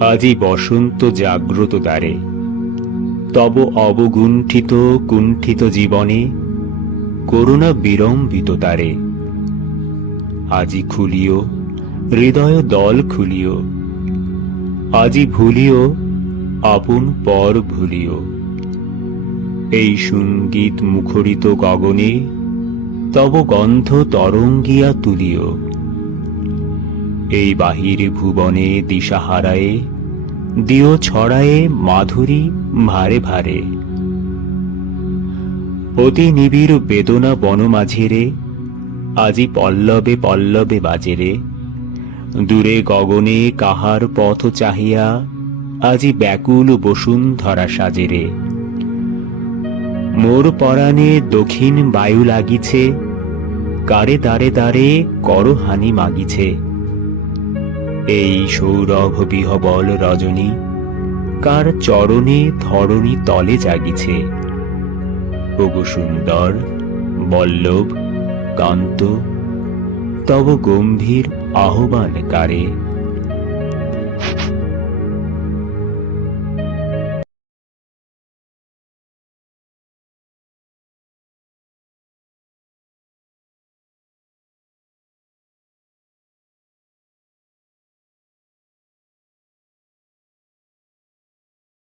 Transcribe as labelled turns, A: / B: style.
A: আজি বসন্ত জাগ্রত দ্বারে। তব অবগুণ্ঠিত কুণ্ঠিত জীবনে করুণা বিড়ম্বিত তারে আজি খুলিও, হৃদয় দল খুলিও, আজি ভুলিও, আপন পর ভুলিও। এই সংগীত মুখরিত গগনে তব গন্ধ তরঙ্গিয়া তুলিও। এই বাহির ভুবনে দিশা হারায়ে দিও ছড়ায়ে মাধুরী ভারে ভারে। অতি নিবিড় বেদনা বন মাঝেরে আজি পল্লবে পল্লবে বাজেরে। দূরে গগনে কাহার পথ চাহিয়া, আজি ব্যাকুল বসুন্ধরা সাজেরে। মোর পরাণে দক্ষিণ বায়ু লাগিছে, কারে দাঁড়ে দাঁড়ে করহানি মাগিছে। এই সৌরভ বিহবল রজনী, কার চরণে ধরণী তলে জাগিছে? ওগো সুন্দর বল্লভ, কান্ত, তব গম্ভীর আহ্বান কারে?